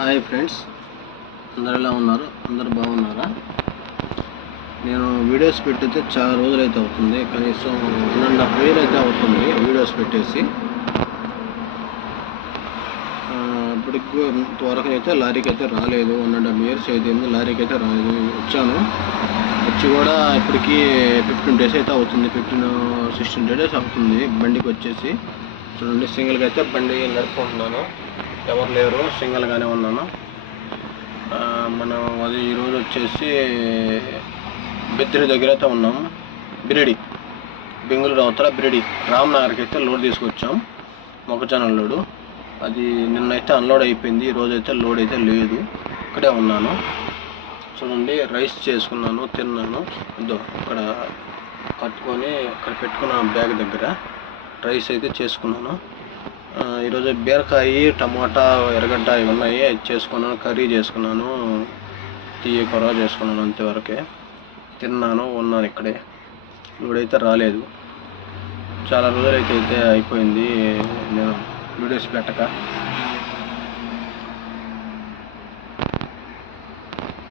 Hi friends, అందరు ఎలా ఉన్నారు? అందరు బాగున్నారా? నేను వీడియోస్ పెట్టితే చాలా రోజులైతే అవుతుంది, కనీసం 1.5 year అయితే అవుతుంది వీడియోస్ పెట్టేసి. ఇప్పటికి ఇంతవరకు అయితే లారీకి అయితే రాలేదు. 1.5 years అయితే లారీకి అయితే రాలేదు. వచ్చాను, వచ్చి కూడా ఇప్పటికి 15 days అయితే అవుతుంది. 16 days అవుతుంది బండికి వచ్చేసి. చూడండి, సింగిల్గా అయితే బండి నడుపుకుంటున్నాను, ఎవరు లేరు, సింగిల్గానే ఉన్నాను. మనం అది ఈరోజు వచ్చేసి బెద్దిరి దగ్గర అయితే ఉన్నాము. బిరిడి, బెంగళూరు అవతల బిరిడి రామ్నగర్కి అయితే లోడ్ తీసుకొచ్చాం, మొక్కజొన్న లోడు. అది నిన్నైతే అన్లోడ్ అయిపోయింది, ఈరోజు అయితే లోడ్ అయితే లేదు, ఇక్కడే ఉన్నాను. చూడండి, రైస్ చేసుకున్నాను, తిన్నాను. ఇదో ఇక్కడ కట్టుకొని అక్కడ పెట్టుకున్నాను బ్యాగ్ దగ్గర. రైస్ అయితే చేసుకున్నాను. ఈరోజు బీరకాయ, టమాటా, ఎర్రగడ్డ ఇవి ఉన్నాయి, చేసుకున్నాను. కర్రీ చేసుకున్నాను, తీయ కూర చేసుకున్నాను, అంతవరకే తిన్నాను, ఉన్నాను ఇక్కడే. ఇప్పుడైతే రాలేదు, చాలా రోజులైతే అయిపోయింది నేను వీడియోస్ పెట్టక.